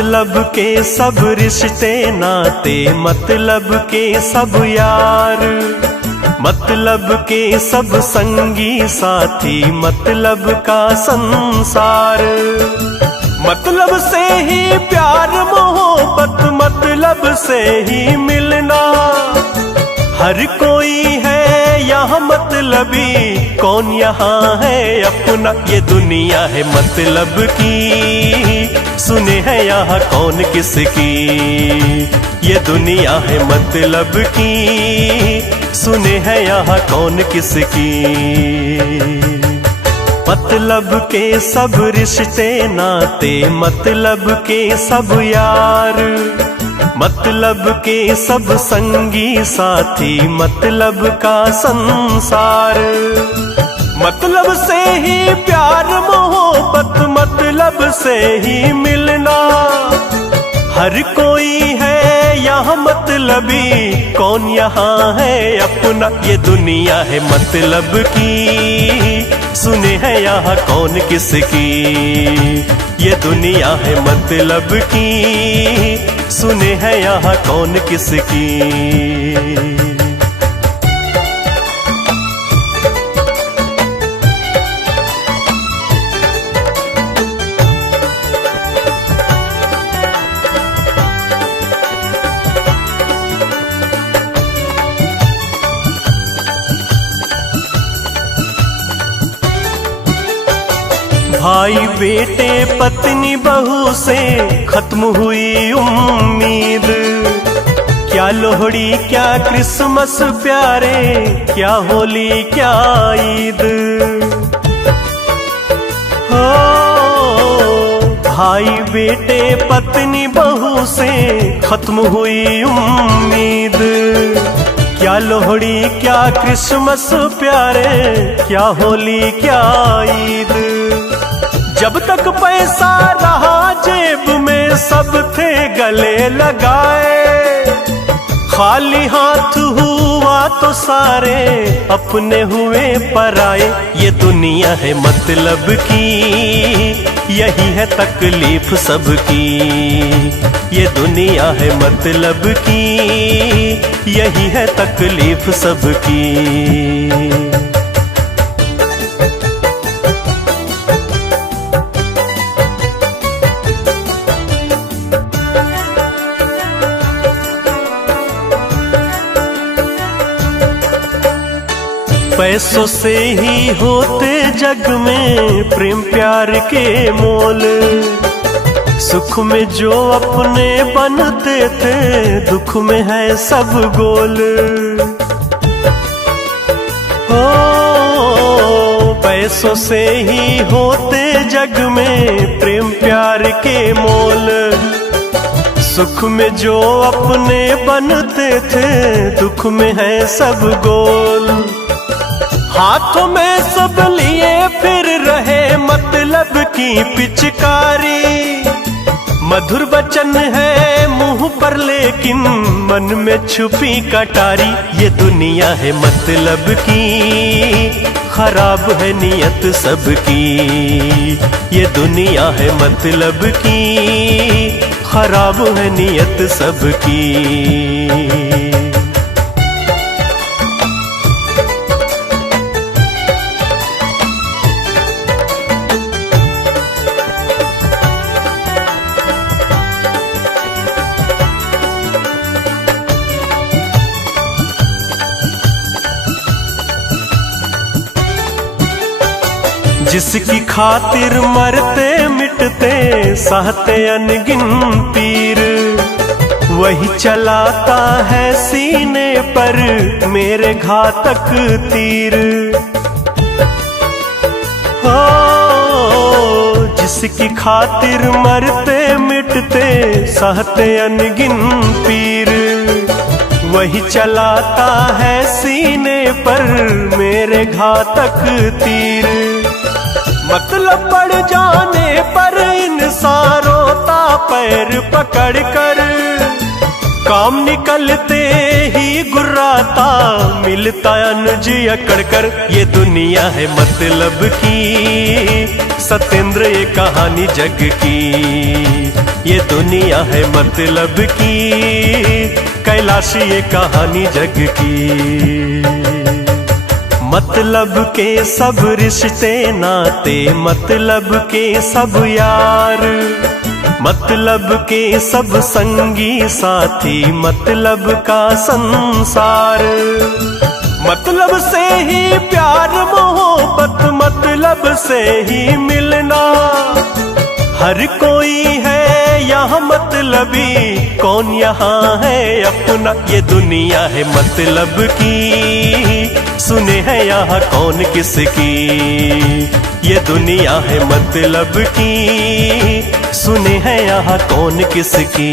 मतलब के सब रिश्ते नाते, मतलब के सब यार, मतलब के सब संगी साथी, मतलब का संसार। मतलब से ही प्यार मोहब्बत, मतलब से ही मिलना। हर कोई है यहाँ मतलबी, कौन यहाँ है अपना। ये दुनिया है मतलब की, सुने है यहाँ कौन किसकी। ये दुनिया है मतलब की, सुने है यहाँ कौन किसकी। मतलब के सब रिश्ते नाते, मतलब के सब यार, मतलब के सब संगी साथी, मतलब का संसार। मतलब से ही प्यार मोहब्बत, मतलब से ही मिलना। हर कोई है यहाँ मतलबी, कौन यहाँ है अपना। ये दुनिया है मतलब की, सुने है यहाँ कौन किसकी। ये दुनिया है मतलब की, सुने है यहाँ कौन किसकी। भाई बेटे पत्नी बहू से खत्म हुई उम्मीद। क्या लोहड़ी क्या क्रिसमस प्यारे, क्या होली क्या ईद। हो भाई बेटे पत्नी बहू से खत्म हुई उम्मीद। क्या लोहड़ी क्या क्रिसमस प्यारे, क्या होली क्या ईद। जब तक पैसा रहा जेब में सब थे गले लगाए। खाली हाथ हुआ तो सारे अपने हुए पराए। ये दुनिया है मतलब की, यही है तकलीफ सबकी। ये दुनिया है मतलब की, यही है तकलीफ सबकी। पैसों से ही होते जग में प्रेम प्यार के मोल। सुख में जो अपने बनते थे, दुख में है सब गोल। ओ पैसों से ही होते जग में प्रेम प्यार के मोल। सुख में जो अपने बनते थे, दुख में है सब गोल। हाथों में सब लिए फिर रहे मतलब की पिचकारी। मधुर वचन है मुंह पर लेकिन मन में छुपी कटारी। ये दुनिया है मतलब की, खराब है नियत सबकी। ये दुनिया है मतलब की, खराब है नियत सबकी। जिसकी खातिर मरते मिटते सहते अनगिन पीर। वही चलाता है सीने पर मेरे घातक तीर। हो जिसकी खातिर मरते मिटते सहते अनगिन पीर। वही चलाता है सीने पर मेरे घातक तीर। मतलब पड़ जाने पर इंसान रोता पैर पकड़ कर। काम निकलते ही गुर्राता मिलता अनुज अकड़कर। ये दुनिया है मतलब की, सत्येंद्र ये कहानी जग की। ये दुनिया है मतलब की, कैलाशी ये कहानी जग की। मतलब के सब रिश्ते नाते, मतलब के सब यार, मतलब के सब संगी साथी, मतलब का संसार। मतलब से ही प्यार मोहब्बत, मतलब से ही मिलना। हर कोई है यहाँ मतलबी, कौन यहाँ है अपना। ये दुनिया है मतलब की, सुने है यहाँ कौन किसकी। ये दुनिया है मतलब की, सुने है यहाँ कौन किसकी।